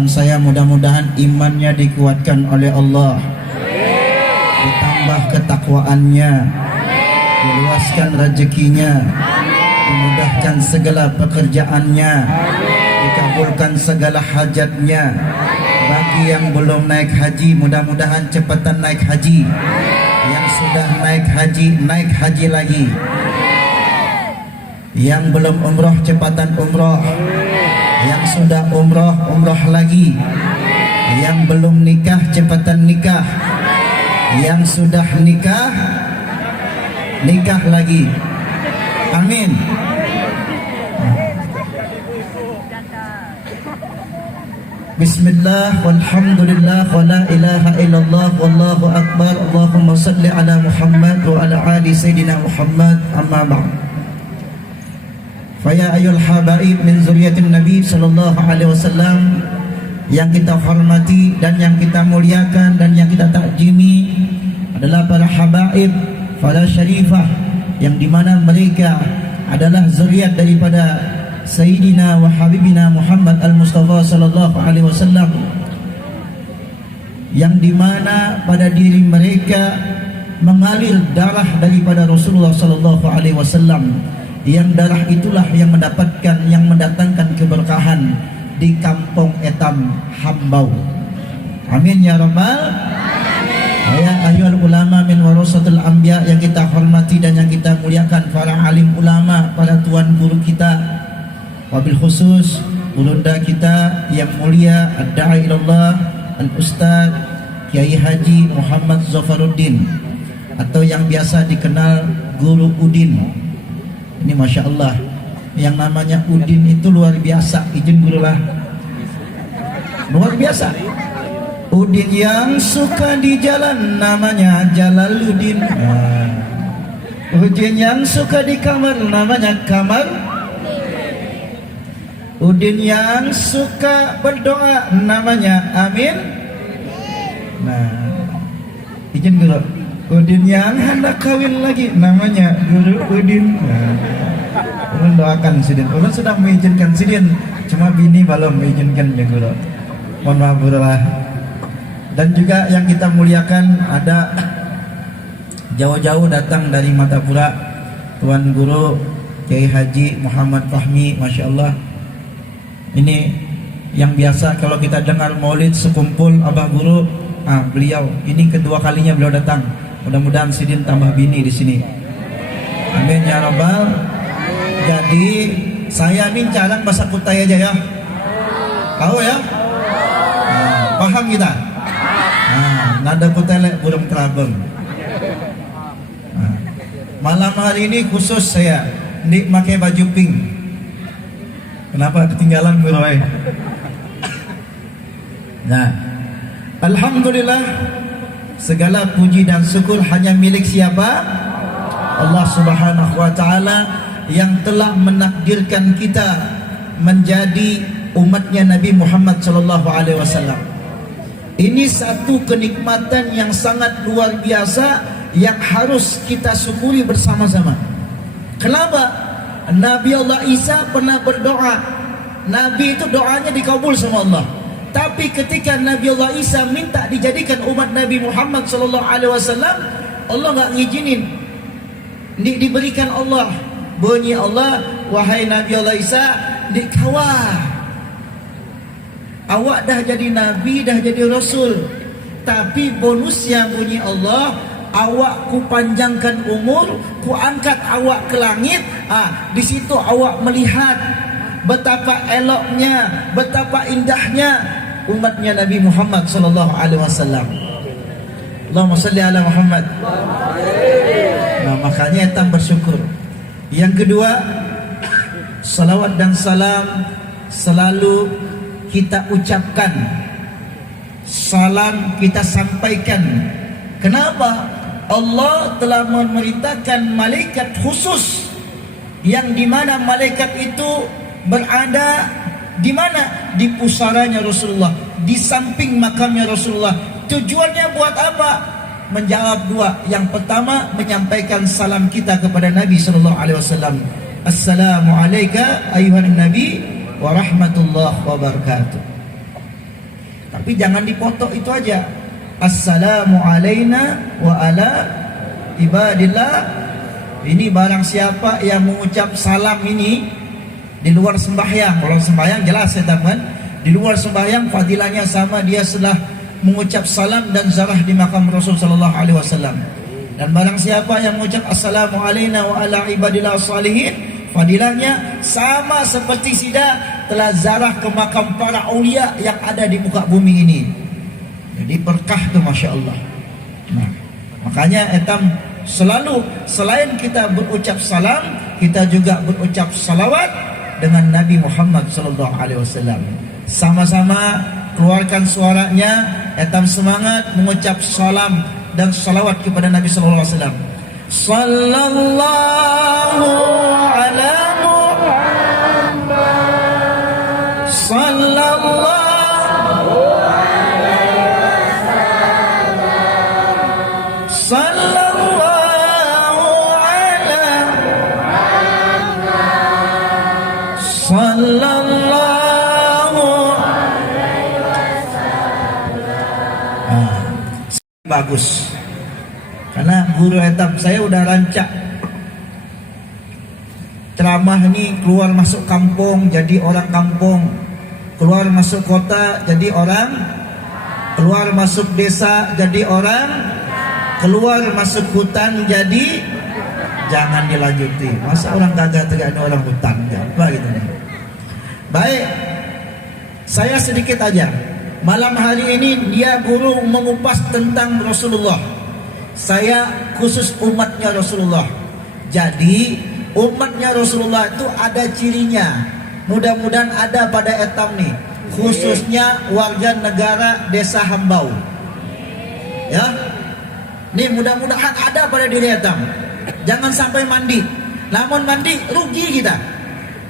pasangan saya mudah-mudahan imannya dikuatkan oleh Allah, ditambah ketakwaannya, diluaskan rezekinya, dimudahkan segala pekerjaannya, dikabulkan segala hajatnya. Bagi yang belum naik haji, mudah-mudahan cepatan naik haji. Yang sudah naik haji lagi. Yang belum umroh, cepatan umroh. Yang sudah umroh, umroh lagi. Yang belum nikah, cepatan nikah. Yang sudah nikah, nikah lagi. Amin. Bismillah, walhamdulillah, wa la ilaha illallah, wallahu akbar. Allahumma salli ala Muhammad wa ala ali Sayyidina Muhammad, amma ba'd. Faya ayyul habaib min zuriyatin Nabi sallallahu alaihi wasallam, yang kita hormati dan yang kita muliakan dan yang kita takjimi adalah para habaib, para syarifah, yang dimana mereka adalah zuriat daripada Sayyidina wa Habibina Muhammad al-Mustafa sallallahu alaihi wasallam, yang dimana pada diri mereka mengalir darah daripada Rasulullah sallallahu alaihi wasallam, yang darah itulah yang mendapatkan, yang mendatangkan keberkahan di kampung etam Hambau. Amin ya rabbal alamin. Ya ayyuhal ulama min warasatul anbiya, yang kita hormati dan yang kita muliakan para alim ulama, para tuan guru kita, wabil khusus burunda kita yang mulia ad-da'i ilallah al-ustaz Kiai Haji Muhammad Zafaruddin, atau yang biasa dikenal Guru Udin. Ini Masya Allah, yang namanya Udin itu luar biasa. Izin guru lah, luar biasa. Udin yang suka di jalan namanya Jalaluddin. Udin yang suka di kamar namanya Kamar. Udin yang suka berdoa namanya Amin. Nah, izin guru. Udin yang hendak kawin lagi namanya Guru Udin. Nah, ulun doakan sidin. Ulun sudah mengizinkan sidin, cuma bini belum mengizinkan ya guru. Mohon maaf guru lah. Dan juga yang kita muliakan ada jauh-jauh datang dari Matapura, Tuan Guru Kiai Haji Muhammad Fahmi, Masya Allah. Ini yang biasa kalau kita dengar maulid sekumpul Abah Guru, beliau ini kedua kalinya beliau datang. Mudah-mudahan sidin tambah bini di sini. Amin ya rabbal. Jadi saya ini jalan bahasa Kutai aja ya. Tahu ya? Paham kita? Nada Kutai burung kelabang. Malam hari ini khusus saya nik pakai baju pink. Kenapa ketinggalan guru? Nah, alhamdulillah, segala puji dan syukur hanya milik siapa? Allah Subhanahu wa taala, yang telah menakdirkan kita menjadi umatnya Nabi Muhammad sallallahu alaihi wasallam. Ini satu kenikmatan yang sangat luar biasa yang harus kita syukuri bersama-sama. Kenapa? Nabi Allah Isa pernah berdoa. Nabi itu doanya dikabul sama Allah. Tapi ketika Nabi Allah Isa minta dijadikan umat Nabi Muhammad sallallahu alaihi wasallam, Allah enggak ngizinin. Diberikan Allah. Bunyi Allah, wahai Nabi Allah Isa, dikawal. Awak dah jadi nabi, dah jadi rasul. Tapi bonusnya bunyi Allah, awak ku panjangkan umur, ku angkat awak ke langit. Di situ awak melihat betapa eloknya, betapa indahnya umatnya Nabi Muhammad sallallahu alaihi wasallam. Allahumma salli ala Muhammad. Nah, makanya kita bersyukur. Yang kedua, salawat dan salam selalu kita ucapkan. Salam kita sampaikan. Kenapa? Allah telah memerintahkan malaikat khusus, yang dimana malaikat itu berada di mana? Di pusaranya Rasulullah, di samping makamnya Rasulullah. Tujuannya buat apa? Menjawab dua. Yang pertama, menyampaikan salam kita kepada Nabi sallallahu alaihi wasallam. Assalamu alayka ayuhan nabi wa rahmatullah wa barakatuh. Tapi jangan dipoto itu aja. Assalamu alaina wa ala ibadillah. Ini barang siapa yang mengucap salam ini di luar sembahyang. Kalau sembahyang jelas ya teman. Di luar sembahyang fadilahnya sama dia setelah mengucap salam dan zarah di makam Rasul sallallahu alaihi wasallam. Dan barang siapa yang mengucap assalamu alaina wa ala ibadillah salihin, fadilahnya sama seperti sida telah zarah ke makam para aulia yang ada di muka bumi ini. Jadi berkah tuh Masya Allah. Nah, makanya etam selalu selain kita berucap salam, kita juga berucap salawat dengan Nabi Muhammad sallallahu alaihi wasallam. Sama-sama keluarkan suaranya, etam semangat mengucap salam dan salawat kepada Nabi sallallahu alaihi wasallam. Sallallahu ala Muhammad. Sallallahu sallallahu ala Muhammad. Sallallahu alaihi wasallam. Bagus. Karena guru etam saya udah rancak ceramah ini keluar masuk kampung jadi orang kampung, keluar masuk kota jadi orang, keluar masuk desa jadi orang, keluar masuk hutan jadi jangan dilanjuti. Masa orang kagak tegak ada orang hutan apa gitu nih. Baik, saya sedikit aja. Malam hari ini dia guru mengupas tentang Rasulullah. Saya khusus umatnya Rasulullah. Jadi umatnya Rasulullah itu ada cirinya. Mudah-mudahan ada pada etam nih. Khususnya warga negara desa Hambau. Ya, nih mudah-mudahan ada pada diri etam. Jangan sampai mandi. Namun mandi rugi kita.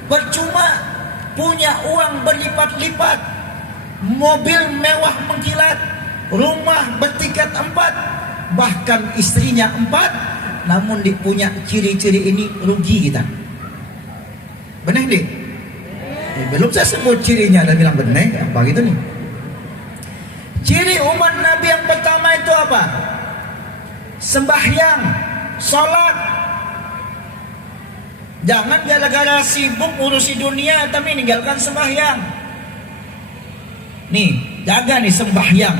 Percuma punya uang berlipat-lipat, mobil mewah mengkilat, rumah bertingkat 4, bahkan istrinya 4, namun punya ciri-ciri ini rugi kita. Benar nih? Belum saya sebut cirinya, ada bilang benar apa gitu nih. Ciri umat Nabi yang pertama itu apa? Sembahyang, sholat. Jangan gara-gara sibuk urusi dunia tapi meninggalkan sembahyang. Nih, jaga nih sembahyang.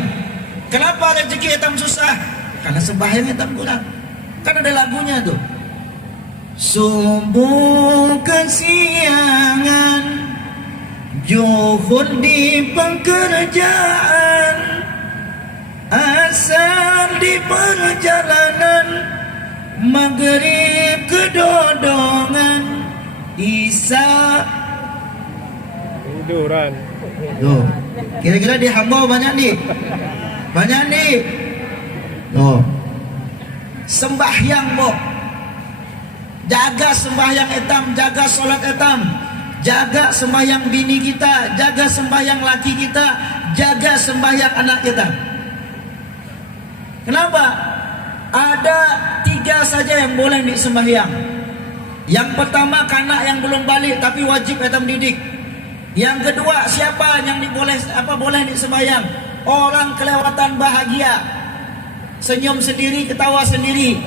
Kenapa rezeki hitam susah? Karena sembahyang hitam kurang. Kan ada lagunya tuh. Subuh kesiangan, zuhur di pekerjaan, asar di perjalanan, maghrib kedodongan, isya tiduran. Tuh, kira-kira di Hambau banyak nih. Banyak nih. Tuh. Sembahyang, Bo. Jaga sembahyang etam, jaga sholat etam, jaga sembahyang bini kita, jaga sembahyang laki kita, jaga sembahyang anak kita. Kenapa? Ada 3 saja yang boleh disembahyang. Yang pertama kanak yang belum balik tapi wajib etam didik. Yang kedua siapa yang boleh disembahyang? Orang kelewatan bahagia, senyum sendiri, ketawa sendiri,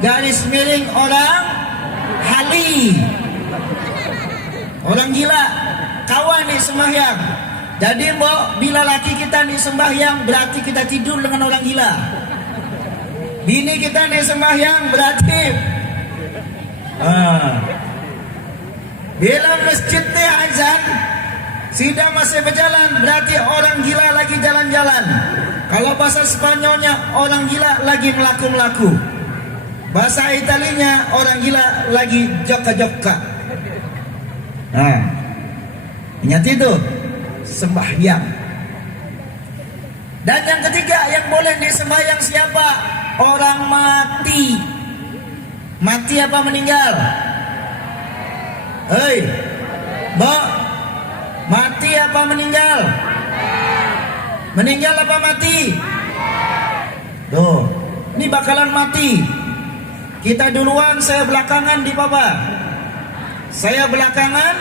garis miring orang hali, orang gila, kawan nih sembahyang. Jadi Mbok, bila laki kita nih sembahyang berarti kita tidur dengan orang gila. Bini kita nih sembahyang berarti bila masjid nih azan, sidang masih berjalan berarti orang gila lagi jalan-jalan. Kalau bahasa Spanyolnya orang gila lagi melaku-melaku. Bahasa Italinya orang gila lagi jokka-jokka. Nah, ingat itu sembahyang. Dan yang ketiga yang boleh disembahyang siapa? Orang mati. Mati apa meninggal? Hei, Mbak, mati apa meninggal? Meninggal apa mati? Tuh, ini bakalan mati. Kita duluan, saya belakangan di papa. Saya belakangan,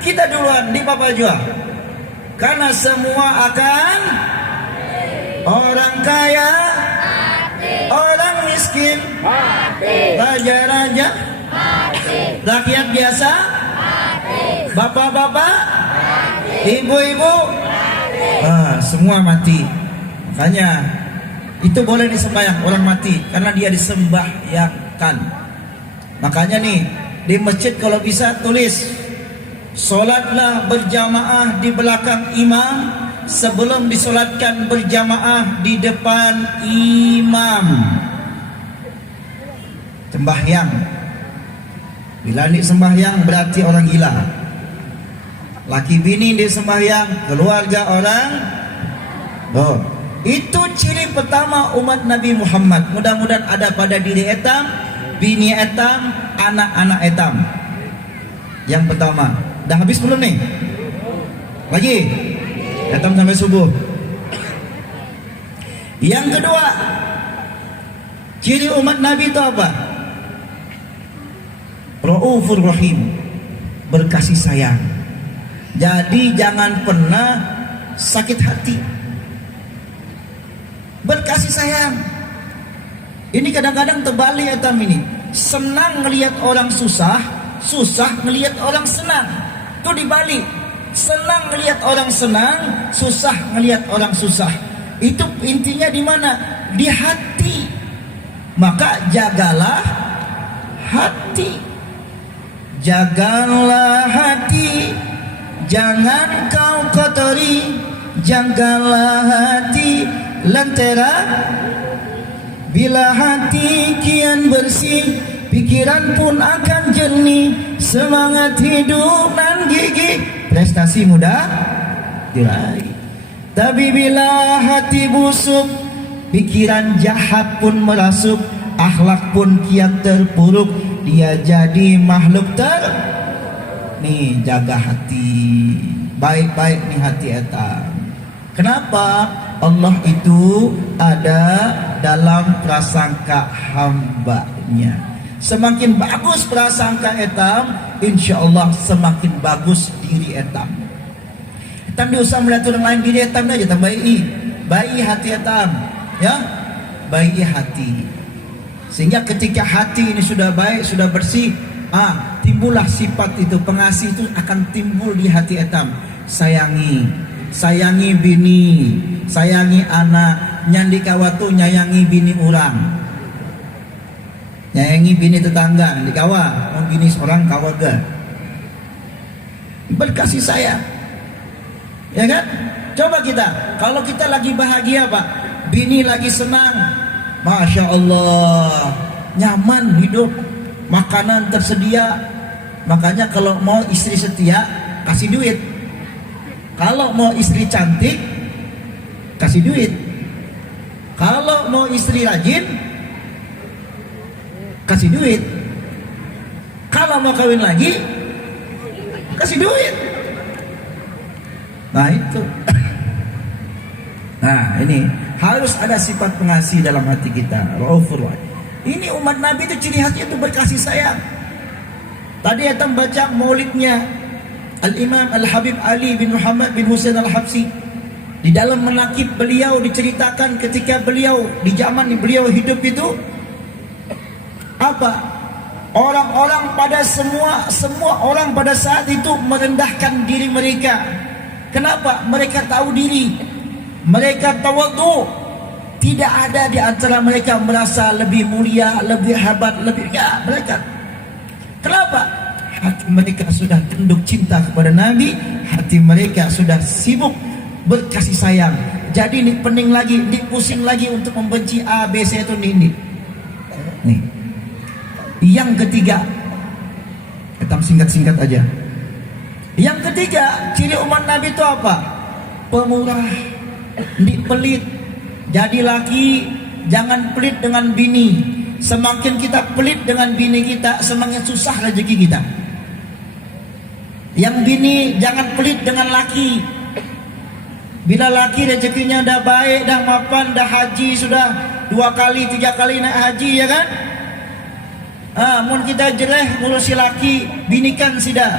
kita duluan di papa juga. Karena semua akan orang kaya, orang miskin, raja-raja, rakyat biasa, bapak-bapak, ibu-ibu, semua mati. Makanya itu boleh disembahyang orang mati karena dia disembahyangkan. Makanya nih di masjid kalau bisa tulis, solatlah berjamaah di belakang imam sebelum disolatkan berjamaah di depan imam. Sembahyang. Bila ini sembahyang berarti orang gila. Laki bini dia sembahyang, keluarga orang. Itu ciri pertama umat Nabi Muhammad. Mudah-mudahan ada pada diri etam, bini etam, anak-anak etam. Yang pertama. Dah habis belum nih? Lagi? Etam sampai subuh. Yang kedua, ciri umat Nabi itu apa? Raufur Rahim, berkasih sayang. Jadi jangan pernah sakit hati. Berkasih sayang. Ini kadang-kadang terbalik etam ini. Senang melihat orang susah, susah melihat orang senang. Itu dibalik. Senang melihat orang senang, susah melihat orang susah. Itu intinya di mana? Di hati. Maka jagalah hati. Jagalah hati, jangan kau kotori. Jagalah hati, lentera. Bila hati kian bersih, pikiran pun akan jernih. Semangat hidup dan gigih, prestasi mudah diraih. Tapi bila hati busuk, pikiran jahat pun merasuk, akhlak pun kian terpuruk. Dia jadi makhluk nih, jaga hati. Baik-baik nih hati etam. Kenapa? Allah itu ada dalam prasangka hambanya. Semakin bagus prasangka etam, insya Allah semakin bagus diri etam. Etam diusah melihat orang lain, diri etam aja tambahi. Baik hati etam, ya, baik hati. Sehingga ketika hati ini sudah baik, sudah bersih, timbullah sifat itu, pengasih itu akan timbul di hati etam. Sayangi, sayangi bini, sayangi anak, nyandi kawatu nyayangi bini orang, nyayangi bini tetangga, di kawa, bini seorang kawaga, berkasih sayang, ya kan? Coba kita, kalau kita lagi bahagia Pak, bini lagi senang, Masya Allah, nyaman hidup, makanan tersedia. Makanya kalau mau istri setia, kasih duit. Kalau mau istri cantik, kasih duit. Kalau mau istri rajin, kasih duit. Kalau mau kawin lagi, kasih duit. Nah itu. Nah ini harus ada sifat pengasih dalam hati kita. Raufur Rahim. Ini umat Nabi itu ciri khasnya itu berkasih sayang. Tadi kita baca maulidnya Al-Imam Al-Habib Ali bin Muhammad bin Husain Al-Habsi. Di dalam menakib beliau diceritakan ketika beliau di zaman beliau hidup itu apa? Orang-orang pada semua orang pada saat itu merendahkan diri mereka. Kenapa? Mereka tahu diri. Mereka tawadhu. Tidak ada di antara mereka merasa lebih mulia, lebih hebat, lebih mereka. Kenapa? Hati mereka sudah tunduk cinta kepada Nabi, hati mereka sudah sibuk berkasih sayang. Jadi ini pening lagi, pusing lagi untuk membenci A, B, C itu ini. Nih. Yang ketiga, kita singkat-singkat aja. Yang ketiga, ciri umat Nabi itu apa? Pemurah, pelit. Jadi laki jangan pelit dengan bini. Semakin kita pelit dengan bini kita, semakin susah rezeki kita. Yang bini jangan pelit dengan laki. Bila laki rezekinya dah baik, dah mapan, dah haji, sudah 2 kali 3 kali naik haji, ya kan? Mun kita jeleh ngurusi laki, binikan sida.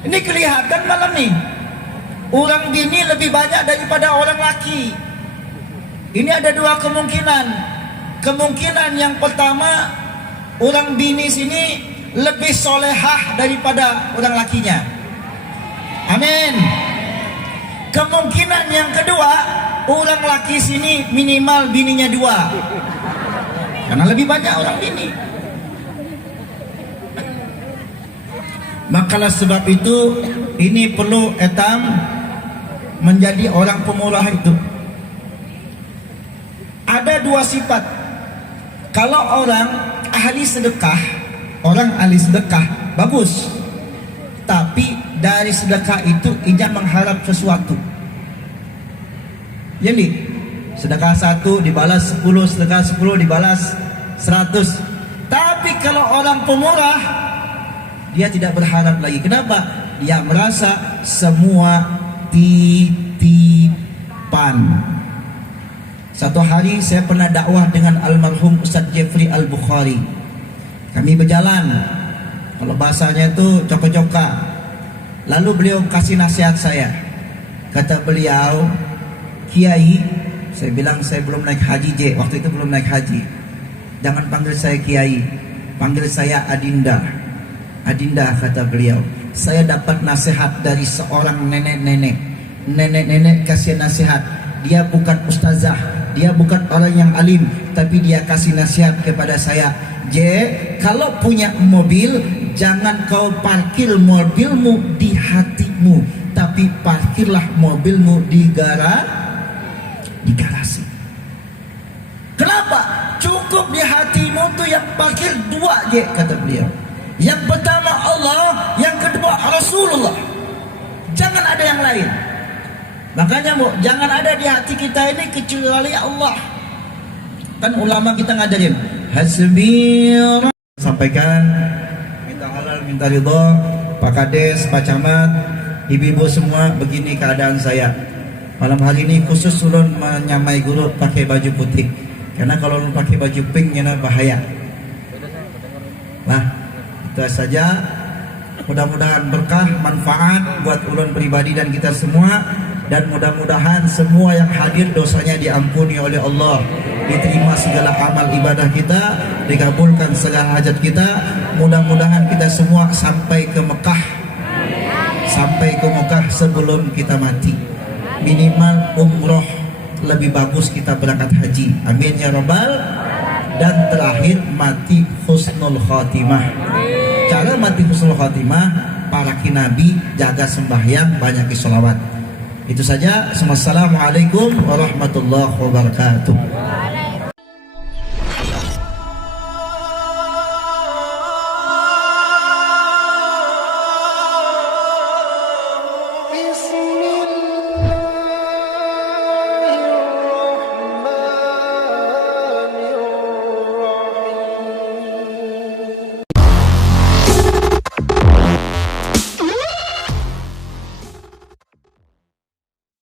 Ini kelihatan malam nih, orang bini lebih banyak daripada orang laki. Ini ada dua kemungkinan. Kemungkinan yang pertama, orang bini sini lebih solehah daripada orang lakinya. Amin. Kemungkinan yang kedua, orang laki sini minimal bininya 2, karena lebih banyak orang bini. Makalah sebab itu ini perlu etam menjadi orang pemurah itu. Ada 2 sifat. Kalau orang ahli sedekah, orang ahli sedekah bagus, tapi dari sedekah itu ijab mengharap sesuatu. Jadi sedekah 1 dibalas 10, sedekah 10 dibalas 100. Tapi kalau orang pemurah, dia tidak berharap lagi. Kenapa? Dia merasa semua titipan. Satu hari saya pernah dakwah dengan almarhum Ustaz Jeffrey Al-Bukhari. Kami berjalan, kalau bahasanya itu cokok-coka. Lalu beliau kasih nasihat saya. Kata beliau, Kiai, saya bilang saya belum naik haji, waktu itu belum naik haji. Jangan panggil saya Kiai, panggil saya Adinda. Adinda, kata beliau, saya dapat nasihat dari seorang nenek-nenek. Nenek-nenek kasih nasihat. Dia bukan ustazah, dia bukan orang yang alim, tapi dia kasih nasihat kepada saya. Kalau punya mobil, jangan kau parkir mobilmu di hatimu, tapi parkirlah mobilmu di garasi. Kenapa? Cukup di hatimu tuh yang parkir 2 kata beliau. Yang pertama Allah, yang kedua Rasulullah. Jangan ada yang lain. Makanya jangan ada di hati kita ini kecuali Allah. Kan ulama kita ngajarin hasbi, sampaikan, minta halal, minta ridho, Pak Kades, Pak Camat, ibu-ibu semua, begini keadaan saya. Malam hari ini khusus ulun menyamai guru pakai baju putih. Karena kalau ulun pakai baju pink yana bahaya. Nah, itu saja. Mudah-mudahan berkah, manfaat buat ulun pribadi dan kita semua. Dan mudah-mudahan semua yang hadir dosanya diampuni oleh Allah, diterima segala amal ibadah kita, dikabulkan segala hajat kita. Mudah-mudahan kita semua sampai ke Mekah sebelum kita mati. Minimal umroh, lebih bagus kita berangkat haji. Amin ya rabbal. Dan terakhir mati husnul khatimah. Cara mati husnul khatimah, para nabi, jaga sembahyang, banyak sholawat. Itu saja. Assalamualaikum warahmatullahi wabarakatuh.